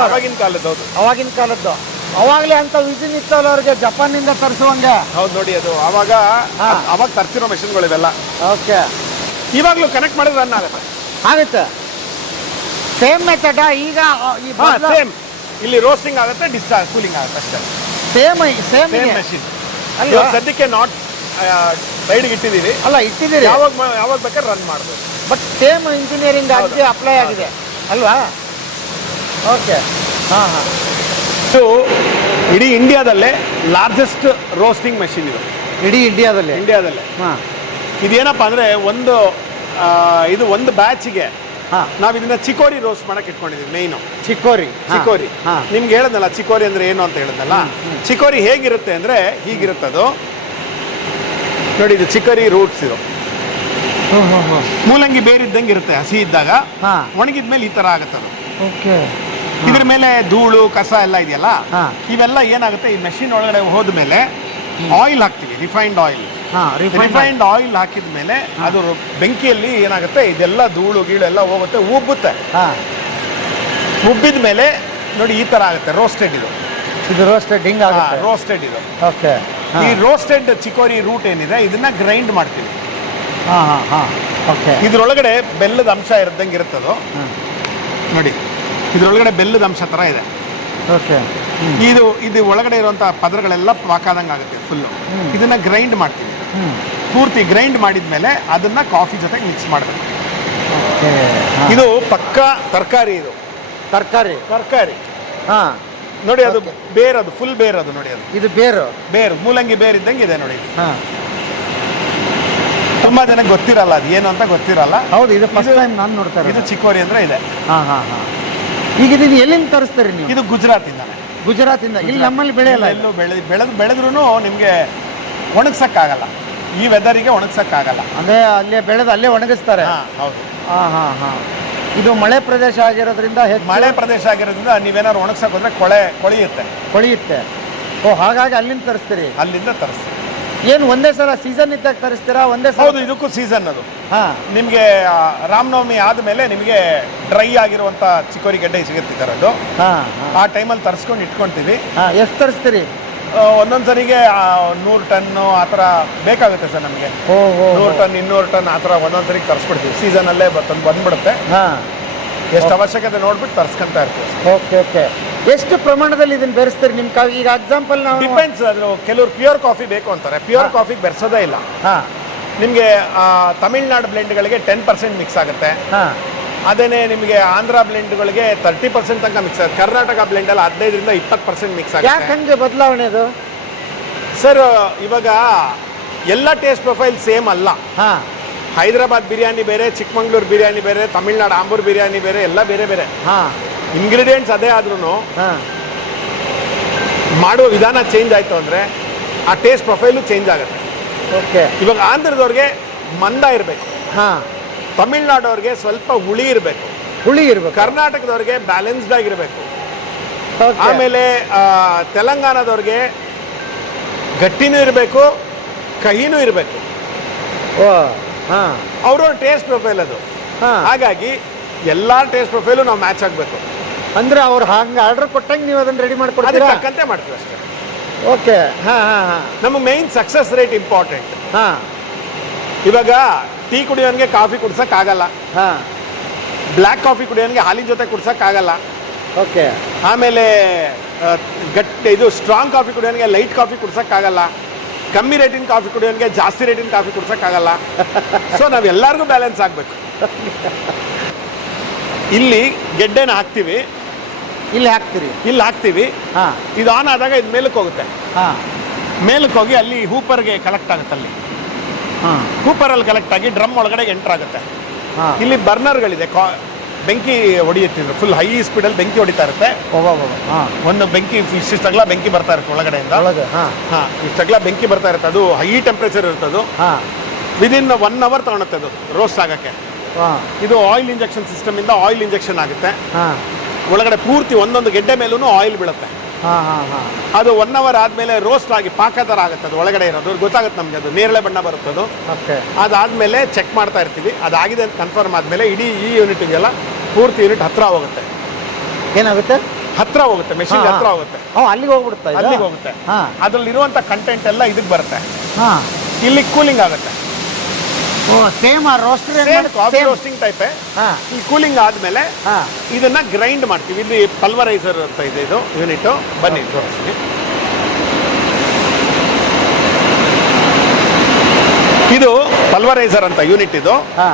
S1: ಅವಾಗಿನ ಕಾಲದ್ದು ಹೌದು.
S2: ಅವಾಗಿನ ಕಾಲದ್ದು. ಅವಾಗಲೇ ಅಂತ ವಿಜಿನ್ ಇತ್ತಲ್ಲ ಅವ್ರಿಗೆ ಜಪಾನಿಂದ ತರಿಸುವಂಗೆ.
S1: ಹೌದು ನೋಡಿ ಅದು. ಅವಾಗ. ಅವಾಗ ತರ್ಸಿರೋ ಮೆಷಿನ್ಗಳು ಇವೆಲ್ಲ
S2: ಓಕೆ.
S1: ಇವಾಗಲೂ ಕನೆಕ್ಟ್ ಮಾಡಿದ್ರೆ ರನ್ ಆಗುತ್ತೆ.
S2: ಆಗುತ್ತೆ. ಸೇಮ್ ಮೆಥಡ ಈಗ ಈ
S1: ಸೇಮ್ ಇಲ್ಲಿ ರೋಸ್ಟಿಂಗ್ ಆಗುತ್ತೆ ಡಿಸ್ಚಾರ್ಜ್ ಕೂಲಿಂಗ್ ಆಗುತ್ತೆ ಅಷ್ಟೇ.
S2: ಸೇಮ್ ಸೇಮ್
S1: ಸೇಮ್ ಮೆಷಿನ್
S2: ಅಲ್ಲ.
S1: ಸದ್ಯಕ್ಕೆ ನಾಟ್ ಸೈಡ್ಗೆ ಇಟ್ಟಿದ್ದೀವಿ
S2: ಅಲ್ಲ ಇಟ್ಟಿದ್ದೀರಿ.
S1: ಯಾವಾಗ ಮ- ಯಾವಾಗ ಬೇಕಾದ್ರೆ ರನ್ ಮಾಡ್ಬೋದು.
S2: ಬಟ್ ಸೇಮ್ ಇಂಜಿನಿಯರಿಂಗ್ ಅರ್ಜಿ ಅಪ್ಲೈ ಆಗಿದೆ. ಅಲ್ವಾ? ಓಕೆ ಹಾಂ ಹಾಂ.
S1: ಇದು ಇಡೀ ಇಂಡಿಯಾದಲ್ಲೇ ಲಾರ್ಜೆಸ್ಟ್ ರೋಸ್ಟಿಂಗ್ ಮೆಷಿನ್ ಇದು.
S2: ಇಡೀ ಇಂಡಿಯಾದಲ್ಲಿ
S1: ಇಂಡಿಯಾದಲ್ಲೇ
S2: ಹಾಂ.
S1: ಇದೇನಪ್ಪ ಅಂದರೆ ಒಂದು ಆ, ಇದು ಒಂದು ಬ್ಯಾಚಿಗೆ. ನಾವ್ ಇದನ್ನ ಚಿಕೋರಿ ರೋಸ್ಟ್ ಮಾಡಕ್ ಇಟ್ಕೊಂಡಿದೀವಿ ಮೇಯ್ನು ಚಿಕೋರಿ.
S2: ಚಿಕೋರಿ.
S1: ನಿಮ್ಗೆ ಹೇಳದಲ್ಲ ಚಿಕೋರಿ ಅಂದ್ರೆ ಏನು ಅಂತ ಹೇಳದಲ್ಲ ಚಿಕೋರಿ ಹೇಗಿರುತ್ತೆ ಅಂದ್ರೆ ಹೀಗಿರುತ್ತೆ ಅದು. ನೋಡಿ ಇದು ಚಿಕೋರಿ ರೂಟ್ಸ್ ಇದು. ಮೂಲಂಗಿ ಬೇರಿದ್ದಂಗೆ ಇರುತ್ತೆ ಹಸಿ ಇದ್ದಾಗ.
S2: ಒಣಗಿದ
S1: ಮೇಲೆ ಈ ತರ ಆಗುತ್ತೆ ಅದು.
S2: ಓಕೆ.
S1: ಇದ್ರ ಮೇಲೆ ಧೂಳು ಕಸ ಎಲ್ಲ ಇದೆಯಲ್ಲ. ಇವೆಲ್ಲ ಏನಾಗುತ್ತೆ? ಈ ಮೆಷಿನ್ ಒಳಗಡೆ ಹೋದ್ಮೇಲೆ ಆಯಿಲ್ ಹಾಕ್ತೀವಿ ರಿಫೈನ್ಡ್ ಆಯಿಲ್ ರಿಫೈನ್ಡ್ ಆಯಿಲ್ ಹಾಕಿದ ಮೇಲೆ ಅದು ಬೆಂಕಿಯಲ್ಲಿ ಏನಾಗುತ್ತೆ? ಇದೆಲ್ಲ ಧೂಳು ಗೀಳು ಎಲ್ಲ ಹೋಗುತ್ತೆ ಉಬ್ಬುತ್ತೆ.
S2: ಹಾ.
S1: ಉಬ್ಬಿದ ಮೇಲೆ ನೋಡಿ ಈ ತರ ಆಗುತ್ತೆ ರೋಸ್ಟೆಡ್ ಇದು.
S2: ಇದು ರೋಸ್ಟೆಡ್ ಹಿಂಗ
S1: ರೋಸ್ಟೆಡ್ ಇದು.
S2: ಓಕೆ.
S1: ಈ ರೋಸ್ಟೆಡ್ ಚಿಕೋರಿ ರೂಟ್ ಏನಿದೆ ಇದನ್ನ ಗ್ರೈಂಡ್ ಮಾಡ್ತೀವಿ.
S2: ಹಾ ಹಾ ಹಾ. ಓಕೆ.
S1: ಇದ್ರೊಳಗಡೆ ಬೆಲ್ಲದ ಅಂಶ ಇರದಂಗೆ ಇರುತ್ತದು. ನೋಡಿ ಇದ್ರೊಳಗಡೆ ಬೆಲ್ಲದ ಅಂಶ ತರ ಇದೆ.
S2: ಓಕೆ.
S1: ಇದು ಇದು ಒಳಗಡೆ ಇರುವಂತ ಪದರಗಳೆಲ್ಲ ಪಾಕಾದಂಗೆ ಆಗುತ್ತೆ ಫುಲ್ಲು. ಇದನ್ನ ಗ್ರೈಂಡ್ ಮಾಡ್ತೀವಿ. ಪೂರ್ತಿ ಗ್ರೈಂಡ್ ಮಾಡಿದ ಮೇಲೆ ಅದನ್ನ ಕಾಫಿ ಜೊತೆಗೆ ಮಿಕ್ಸ್ ಮಾಡಬೇಕು.
S2: ಓಕೆ
S1: ಇದು ಪಕ್ಕ ತರಕಾರಿ ಇದು.
S2: ತರಕಾರಿ.
S1: ತರಕಾರಿ.
S2: ಹಾ.
S1: ನೋಡಿ ಅದು
S2: ಬೇರು
S1: ಬೇರ್ ಅದು ಫುಲ್ ಬೇರ್ ಅದು ನೋಡಿ ಅದು.
S2: ಇದು ಬೇರು?
S1: ಬೇರು ಮೂಲಂಗಿ ಬೇರ್ ಇದ್ದಂಗೆ ಇದೆ ನೋಡಿ ಇದು.
S2: ಹಾ.
S1: ತುಂಬಾ ಜನಕ್ಕೆ ಗೊತ್ತಿರಲ್ಲ ಅದು ಏನು ಅಂತ ಗೊತ್ತಿರಲ್ಲ.
S2: ಹೌದು ಇದು ಫಸ್ಟ್ ಟೈಮ್ ನಾನು ನೋಡ್ತಾ
S1: ಇದು
S2: ಚಿಕ್ಕೋರಿ
S1: ಚಿಕೋರಿ ಅಂದ್ರೆ ಇದೆ.
S2: ಹಾ ಹಾ ಹಾ. ಈಗ ಇದನ್ನ ಎಲ್ಲಿಂದ ತರಿಸ್ತೀರಿ ನೀವು?
S1: ಇದು ಗುಜರಾತ್ ಇಂದಾನೆ
S2: ಗುಜರಾತಿಂದ. ಇಲ್ಲಿ ನಮ್ಮಲ್ಲಿ ಬೆಳೆಯಲ್ಲ.
S1: ಎಲ್ಲೂ ಬೆಳೆ ಬೆಳೆದು ಬೆಳೆದ್ರೂ ನಿಮಗೆ ಒಣಗ್ಸಕ್ಕಾಗಲ್ಲ. ಈ ವೆದರಿಗೆ ಒಣಗ್ಸಕ್ಕಾಗಲ್ಲ.
S2: ಅಂದ್ರೆ ಅಲ್ಲೇ ಬೆಳೆದು ಅಲ್ಲೇ ಒಣಗಿಸ್ತಾರೆ.
S1: ಹಾ ಹೌದು.
S2: ಹಾಂ ಹಾಂ ಹಾಂ. ಇದು ಮಳೆ ಪ್ರದೇಶ ಆಗಿರೋದ್ರಿಂದ ಹೆಚ್ಚು
S1: ಮಳೆ ಪ್ರದೇಶ ಆಗಿರೋದ್ರಿಂದ ನೀವೇನಾದ್ರು ಒಣಗ್ಸಕ್ ಹೋದ್ರೆ ಕೊಳೆ ಕೊಳೆಯುತ್ತೆ.
S2: ಕೊಳೆಯುತ್ತೆ. ಓ ಹಾಗಾಗಿ ಅಲ್ಲಿಂದ ತರಿಸ್ತೀರಿ?
S1: ಅಲ್ಲಿಂದ ತರಿಸ್ತೀವಿ.
S2: ಏನು ಒಂದೇ ಸಲ ಸೀಸನ್ ಇದ್ದಾಗ ತರಿಸ್ತೀರಾ? ಒಂದೇ ಸಲ?
S1: ಹೌದು ಇದಕ್ಕೂ ಸೀಸನ್ ಅದು.
S2: ಹಾ.
S1: ನಿಮಗೆ ರಾಮನವಮಿ ಆದಮೇಲೆ ನಿಮಗೆ ಡ್ರೈ ಆಗಿರುವಂಥ ಚಿಕೋರಿ ಗಡ್ಡೆ ಸಿಗುತ್ತೆ ತರದ್ದು
S2: ಹಾಂ ಹಾ.
S1: ಆ ಟೈಮಲ್ಲಿ ತರಿಸ್ಕೊಂಡು ಇಟ್ಕೊಂತೀವಿ.
S2: ಹಾಂ ಎಷ್ಟು ತರಿಸ್ತೀರಿ?
S1: ಒಂದೊಂದ್ ಸರಿಗೆ ನೂರು ಟನ್ನು ಆ ಥರ ಬೇಕಾಗುತ್ತೆ ಸರ್ ನಮಗೆ.
S2: ಓ ಓ
S1: ನೂರು ಟನ್ ಇನ್ನೂರು ಟನ್ ಆ ಥರ ಒಂದೊಂದು ಸರಿಗೆ ತರಿಸ್ಬಿಡ್ತೀವಿ ಸೀಸನಲ್ಲೇ ಬಂದು ಬಂದ್ಬಿಡುತ್ತೆ.
S2: ಹಾಂ.
S1: ಎಷ್ಟು ಅವಶ್ಯಕತೆ ನೋಡ್ಬಿಟ್ಟು ತರ್ಸ್ಕೊಂತ ಇರ್ತೀವಿ
S2: ಓಕೆ ಓಕೆ. ಎಷ್ಟು ಪ್ರಮಾಣದಲ್ಲಿ ಇದನ್ನ ಬೆರೆಸ್ತೀರಿ ನಿಮ್ ಕಾ- ಈಗ ಎಕ್ಸಾಂಪಲ್ ನಾವು
S1: ಡಿಪೆಂಡ್ಸ್ ಅದು ಕೆಲವರು ಪ್ಯೂರ್ ಕಾಫಿ ಬೇಕು ಅಂತಾರೆ. ಪ್ಯೂರ್ ಕಾಫಿಗೆ ಬೆರೆಸೋದೇ ಇಲ್ಲ.
S2: ಹಾಂ.
S1: ನಿಮಗೆ ತಮಿಳ್ನಾಡು ಬ್ಲೆಂಡ್ಗಳಿಗೆ ಟೆನ್ ಪರ್ಸೆಂಟ್ ಮಿಕ್ಸ್ ಆಗುತ್ತೆ.
S2: ಹಾ.
S1: ಅದೇನೆ ನಿಮಗೆ ಆಂಧ್ರ ಬ್ಲೆಂಡ್ಗಳಿಗೆ ತರ್ಟಿ ಪರ್ಸೆಂಟ್ ತನಕ ಮಿಕ್ಸ್ ಆಗುತ್ತೆ. ಕರ್ನಾಟಕ ಬ್ಲೆಂಡ್ ಅಲ್ಲಿ ಹದಿನೈದರಿಂದ ಇಪ್ಪತ್ತು ಪರ್ಸೆಂಟ್ ಮಿಕ್ಸ್ ಆಗುತ್ತೆ.
S2: ಬದಲಾವಣೆ ಅದು?
S1: ಸರ್ ಇವಾಗ ಎಲ್ಲ ಟೇಸ್ಟ್ ಪ್ರೊಫೈಲ್ ಸೇಮ್ ಅಲ್ಲ.
S2: ಹಾಂ.
S1: ಹೈದರಾಬಾದ್ ಬಿರಿಯಾನಿ ಬೇರೆ ಚಿಕ್ಕಮಂಗ್ಳೂರು ಬಿರಿಯಾನಿ ಬೇರೆ ತಮಿಳ್ನಾಡು ಆಂಬೂರ್ ಬಿರಿಯಾನಿ ಬೇರೆ ಎಲ್ಲ ಬೇರೆ ಬೇರೆ.
S2: ಹಾಂ.
S1: ಇಂಗ್ರೀಡಿಯೆಂಟ್ಸ್ ಅದೇ ಆದ್ರೂ
S2: ಹಾಂ.
S1: ಮಾಡುವ ವಿಧಾನ ಚೇಂಜ್ ಆಯಿತು ಅಂದರೆ ಆ ಟೇಸ್ಟ್ ಪ್ರೊಫೈಲು ಚೇಂಜ್ ಆಗುತ್ತೆ.
S2: ಓಕೆ
S1: ಇವಾಗ ಆಂಧ್ರದವ್ರಿಗೆ ಮಂದ ಇರಬೇಕು.
S2: ಹಾ.
S1: ತಮಿಳ್ನಾಡವ್ರಿಗೆ ಸ್ವಲ್ಪ ಹುಳಿ ಇರಬೇಕು.
S2: ಹುಳಿ ಇರಬೇಕು.
S1: ಕರ್ನಾಟಕದವ್ರಿಗೆ ಬ್ಯಾಲೆನ್ಸ್ಡ್ ಆಗಿರಬೇಕು ಆಮೇಲೆ ತೆಲಂಗಾಣದವ್ರಿಗೆ ಗಟ್ಟಿನೂ ಇರಬೇಕು ಕಹಿನೂ ಇರಬೇಕು.
S2: ಓ ಹಾ.
S1: ಅವ್ರ ಟೇಸ್ಟ್ ಪ್ರೊಫೈಲ್ ಅದು.
S2: ಹಾ.
S1: ಹಾಗಾಗಿ ಎಲ್ಲ ಟೇಸ್ಟ್ ಪ್ರೊಫೈಲು ನಾವು ಮ್ಯಾಚ್ ಆಗಬೇಕು.
S2: ಅಂದ್ರೆ ಅವ್ರು ಹಂಗೆ ಆರ್ಡರ್ ಕೊಟ್ಟಂಗೆ ನೀವು ಅದನ್ನ ರೆಡಿ
S1: ಅದಕ್ಕೆ
S2: ಮಾಡ್ಕೊಡ್ತೀರಾ
S1: ತಕ್ಕಂತೆ ಮಾಡ್ತೀವಿ ಅಷ್ಟೇ.
S2: ಓಕೆ ಹಾ ಹಾ ಹಾಂ.
S1: ನಮ್ಮ ಮೈನ್ ಸಕ್ಸಸ್ ರೇಟ್ ಇಂಪಾರ್ಟೆಂಟ್
S2: ಹಾ.
S1: ಇವಾಗ ಟೀ ಕುಡಿಯೋನಿಗೆ ಕಾಫಿ ಕುಡ್ಸೋಕ್ಕಾಗಲ್ಲ.
S2: ಹಾ.
S1: ಬ್ಲ್ಯಾಕ್ ಕಾಫಿ ಕುಡಿಯೋನಿಗೆ ಹಾಲಿನ ಜೊತೆ ಕುಡ್ಸೋಕ್ಕಾಗಲ್ಲ.
S2: ಓಕೆ.
S1: ಆಮೇಲೆ ಗಟ್ಟಿ ಇದು ಸ್ಟ್ರಾಂಗ್ ಕಾಫಿ ಕುಡಿಯೋನಿಗೆ ಲೈಟ್ ಕಾಫಿ ಕುಡ್ಸಕ್ ಆಗಲ್ಲ ಕಮ್ಮಿ ರೇಟಿನ ಕಾಫಿ ಕುಡಿಯೋನಿಗೆ ಜಾಸ್ತಿ ರೇಟಿನ ಕಾಫಿ ಕುಡ್ಸಕ್ ಆಗಲ್ಲ ಸೊ ನಾವ್ ಎಲ್ಲರಿಗೂ ಬ್ಯಾಲೆನ್ಸ್ ಆಗಬೇಕು. ಇಲ್ಲಿ ಗೆಡ್ಡೆನ ಹಾಕ್ತೀವಿ.
S2: ಇಲ್ಲಿ ಹಾಕ್ತೀರಿ?
S1: ಇಲ್ಲಿ ಹಾಕ್ತೀವಿ.
S2: ಹಾಂ.
S1: ಇದು ಆನ್ ಆದಾಗ ಇದು ಮೇಲಕ್ಕೆ ಹೋಗುತ್ತೆ
S2: ಹಾ.
S1: ಮೇಲಕ್ಕೆ ಹೋಗಿ ಅಲ್ಲಿ ಹೂಪರ್ಗೆ ಕಲೆಕ್ಟ್ ಆಗುತ್ತೆ ಅಲ್ಲಿ
S2: ಹಾ.
S1: ಹೂಪರಲ್ಲಿ ಕಲೆಕ್ಟ್ ಆಗಿ ಡ್ರಮ್ ಒಳಗಡೆ ಎಂಟರ್ ಆಗುತ್ತೆ. ಇಲ್ಲಿ ಬರ್ನರ್ಗಳಿದೆ ಕಾ ಬೆಂಕಿ ಹೊಡಿಯುತ್ತಿದ್ರು. ಫುಲ್ ಹೈ ಸ್ಪೀಡಲ್ಲಿ ಬೆಂಕಿ ಹೊಡಿತಾ ಇರುತ್ತೆ. ಒಂದು ಬೆಂಕಿ ಇಷ್ಟಿಷ್ಟಗ್ಲ ಬೆಂಕಿ ಬರ್ತಾ ಇರುತ್ತೆ ಒಳಗಡೆಯಿಂದ.
S2: ಒಳಗೆ ಹಾ.
S1: ಹಾ. ಇಷ್ಟಗ್ಲ ಬೆಂಕಿ ಬರ್ತಾ ಇರುತ್ತೆ. ಅದು ಹೈ ಟೆಂಪ್ರೇಚರ್ ಇರುತ್ತೆ ಅದು ವಿದಿನ್ ಒನ್ ಅವರ್ ತಗೊಳುತ್ತೆ ಅದು. ರೋಸ್ಟ್ ಆಗಕ್ಕೆ. ಇದು ಆಯಿಲ್ ಇಂಜೆಕ್ಷನ್ ಸಿಸ್ಟಮ್ ಇಂದ ಆಯಿಲ್ ಇಂಜೆಕ್ಷನ್ ಆಗುತ್ತೆ. ಒಳಗಡೆ ಪೂರ್ತಿ ಒಂದೊಂದು ಗೆಡ್ಡೆ ಮೇಲೂ ಆಯಿಲ್ ಬೀಳುತ್ತೆ. ಅದು ಒನ್ ಅವರ್ ಆದ್ಮೇಲೆ ರೋಸ್ಟ್ ಆಗಿ ಪಾಕ ಥರ ಆಗುತ್ತೆ ಅದು ಒಳಗಡೆ ಇರೋದು. ಗೊತ್ತಾಗುತ್ತೆ ನಮಗೆ ಅದು ನೇರಳೆ ಬಣ್ಣ ಬರುತ್ತೆ ಅದು. ಅದಾದ್ಮೇಲೆ ಚೆಕ್ ಮಾಡ್ತಾ ಇರ್ತೀವಿ. ಅದಾಗಿದೆ ಅಂತ ಕನ್ಫರ್ಮ್ ಆದ್ಮೇಲೆ ಇಡೀ ಈ ಯೂನಿಟ್ಗೆಲ್ಲ ಪೂರ್ತಿ ಯೂನಿಟ್ ಹತ್ರ ಹೋಗುತ್ತೆ.
S2: ಏನಾಗುತ್ತೆ?
S1: ಹತ್ರ ಹೋಗುತ್ತೆ ಮೆಷಿನ್ ಹತ್ರ. ಹೋಗುತ್ತೆ.
S2: ಅಲ್ಲಿಗೆ ಹೋಗ್ಬಿಡುತ್ತೆ?
S1: ಅಲ್ಲಿಗೆ ಹೋಗುತ್ತೆ.
S2: ಹಾ.
S1: ಅದ್ರಲ್ಲಿರುವಂತ ಕಂಟೆಂಟ್ ಎಲ್ಲ ಇದಕ್ಕೆ ಬರುತ್ತೆ.
S2: ಹಾ.
S1: ಇಲ್ಲಿ ಕೂಲಿಂಗ್ ಆಗುತ್ತೆ.
S2: ಓ ಸೇಮ್ ಆ ರೋಸ್ಟರ್
S1: ರೋಸ್ಟಿಂಗ್ ಟೈಪೇ ಈ ಕೂಲಿಂಗ್ ಆದ್ಮೇಲೆ ಇದನ್ನ ಗ್ರೈಂಡ್ ಮಾಡ್ತೀವಿ. ಇಲ್ಲಿ ಪಲ್ವರೈಸರ್ ಅಂತ ಇದೆ ಇದು ಯೂನಿಟ್ ಬನ್ನಿ ತೋರಿಸ್ತೀನಿ. ಇದು ಪಲ್ವರೈಸರ್ ಅಂತ ಯೂನಿಟ್ ಇದು.
S2: ಹಾ.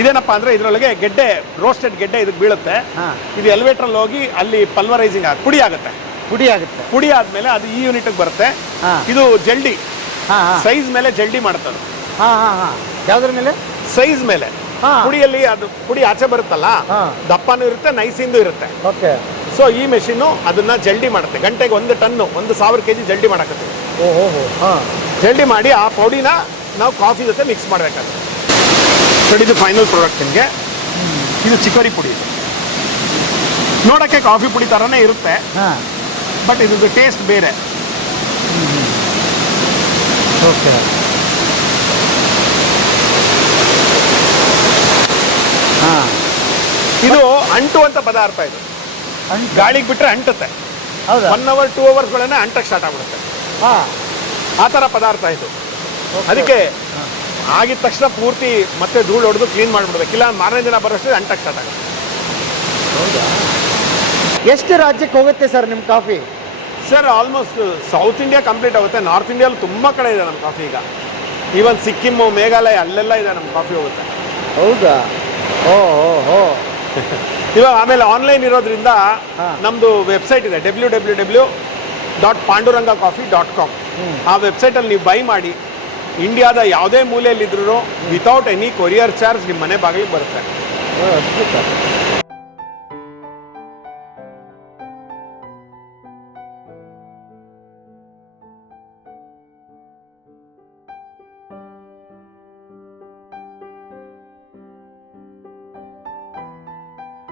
S1: ಇದೇನಪ್ಪ ಅಂದ್ರೆ ಇದರೊಳಗೆ ಗೆಡ್ಡೆ ರೋಸ್ಟೆಡ್ ಗೆಡ್ಡೆ ಇದಕ್ಕೆ ಬೀಳುತ್ತೆ.
S2: ಹಾ.
S1: ಇದು ಎಲಿವೇಟ್ರಲ್ಲಿ ಹೋಗಿ ಅಲ್ಲಿ ಪಲ್ವರೈಸಿಂಗ್ ಆಗಿ ಪುಡಿ ಆಗುತ್ತೆ.
S2: ಪುಡಿ ಆಗುತ್ತೆ.
S1: ಪುಡಿ ಆದ್ಮೇಲೆ ಅದು ಈ ಯೂನಿಟ್ಗೆ ಬರುತ್ತೆ.
S2: ಹಾ.
S1: ಇದು ಜಲ್ಡಿ. ಸೈಜ್ ಮೇಲೆ ಜಲ್ಡಿ ಮಾಡುತ್ತೆ ಅದು
S2: ಹಾ ಹಾಂ ಹಾಂ. ಯಾವ್ದ್ರ ಮೇಲೆ?
S1: ಸೈಜ್ ಮೇಲೆ.
S2: ಹಾ.
S1: ಪುಡಿಯಲ್ಲಿ ಅದು ಪುಡಿ ಆಚೆ ಬರುತ್ತಲ್ಲ
S2: ಹಾ.
S1: ದಪ್ಪನೂ ಇರುತ್ತೆ ನೈಸಿಂದು ಇರುತ್ತೆ.
S2: ಓಕೆ.
S1: ಸೊ ಈ ಮೆಷಿನ್ನು ಅದನ್ನ ಜಲ್ಡಿ ಮಾಡುತ್ತೆ. ಗಂಟೆಗೆ ಒಂದು ಟನ್ನು ಒಂದು ಸಾವಿರ ಕೆಜಿ ಜಲ್ದಿ ಜಲ್ಡಿ ಮಾಡಕತ್ತೀವಿ.
S2: ಓಹೋ ಹಾ
S1: ಜಲ್ಡಿ ಮಾಡಿ ಆ ಪೌಡಿನ ನಾವು ಕಾಫಿ ಜೊತೆ ಮಿಕ್ಸ್ ಮಾಡಬೇಕಾಗುತ್ತೆ. ನೋಡಿ ಇದು ಫೈನಲ್ ಪ್ರಾಡಕ್ಟ್ ನಿಮಗೆ. ಇದು ಚಿಕೋರಿ ಪುಡಿ. ಇದು ನೋಡೋಕ್ಕೆ ಕಾಫಿ ಪುಡಿ ಥರನೇ ಇರುತ್ತೆ.
S2: ಹಾ.
S1: ಬಟ್ ಇದ್ರದ್ದು ಟೇಸ್ಟ್ ಬೇರೆ.
S2: ಓಕೆ.
S1: ಇದು ಅಂಟುವಂತ ಪದಾರ್ಥ ಇದು. ಗಾಳಿಗೆ ಬಿಟ್ಟರೆ ಅಂಟುತ್ತೆ.
S2: ಹೌದಾ?
S1: ಒನ್ ಅವರ್ ಟೂ ಅವರ್ಸ್ಗಳನ್ನೇ ಅಂಟಕ್ಕೆ ಸ್ಟಾರ್ಟ್ ಆಗ್ಬಿಡುತ್ತೆ.
S2: ಹಾ.
S1: ಆ ಥರ ಪದಾರ್ಥ ಇದು. ಅದಕ್ಕೆ ಆಗಿದ ತಕ್ಷಣ ಪೂರ್ತಿ ಮತ್ತೆ ಧೂಳು ಹೊಡೆದು ಕ್ಲೀನ್ ಮಾಡಿಬಿಡ್ಬೇಕು ಇಲ್ಲ ಮಾರನೇ ದಿನ ಬರೋಷ್ಟು ಅಂಟಕ್ಕೆ ಸ್ಟಾರ್ಟ್ ಆಗುತ್ತೆ.
S2: ಎಷ್ಟು ರಾಜ್ಯಕ್ಕೆ ಹೋಗುತ್ತೆ ಸರ್ ನಿಮ್ಮ coffee?
S1: Sir almost south India complete ಆಗುತ್ತೆ. ನಾರ್ತ್ ಇಂಡಿಯಲ್ಲಿ ತುಂಬ ಕಡೆ ಇದೆ ನಮ್ಮ ಕಾಫಿ ಈಗ. ಈವನ್ ಸಿಕ್ಕಿಮ್ಮು ಮೇಘಾಲಯ ಅಲ್ಲೆಲ್ಲ ಇದೆ ನಮ್ಮ ಕಾಫಿ ಹೋಗುತ್ತೆ.
S2: ಹೌದಾ? ಓ ಹೋ ಓ
S1: ಇವಾಗ ಆಮೇಲೆ ಆನ್ಲೈನ್ ಇರೋದ್ರಿಂದ
S2: ನಮ್ದು
S1: ನಮ್ಮದು ವೆಬ್ಸೈಟ್ ಇದೆ W W W dot Panduranga coffee dot com ಆ ವೆಬ್ಸೈಟಲ್ಲಿ ನೀವು ಬೈ ಮಾಡಿ ಇಂಡಿಯಾದ ಯಾವುದೇ ಮೂಲೆಯಲ್ಲಿದ್ರೂ ವಿತೌಟ್ ಎನಿ ಕೊರಿಯರ್ ಚಾರ್ಜ್ ನಿಮ್ಮ ಮನೆ ಬಾಗಿಲಿಗೆ ಬರುತ್ತೆ.
S2: ಅದ್ಭುತ.